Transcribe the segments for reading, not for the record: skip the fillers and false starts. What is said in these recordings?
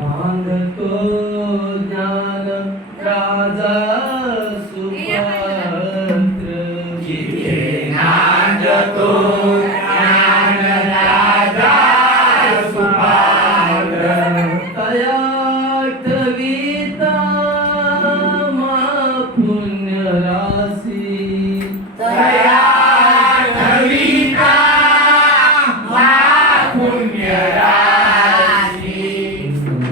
मानतो ज्ञान राजा सुपात्र जिथे नांदतो ज्ञान राजा सुपात्र तया ठविता मा पुण्य राशी तया ठविता मा पुण्य राशी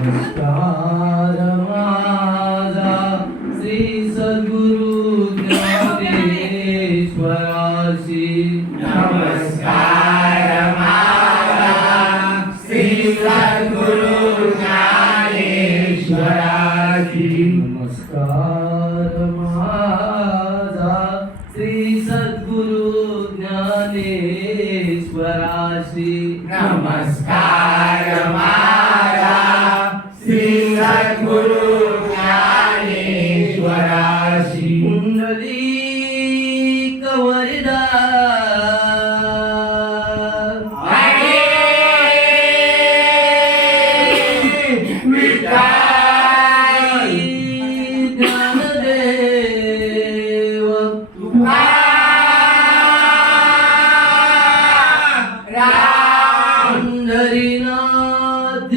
नमस्कार माझा श्री सद्गुरु ज्ञानेश्वराशी नमस्कार माझा श्री सद्गुरु ज्ञानेश्वराची नमस्कार माझा श्री सद्गुरु ज्ञानेश्वराशी नमस्कार माझा श्री सद्गुरु ज्ञानेश्वराशी पुंडलिक वरदा ज्ञानदेव पंढरीनाथ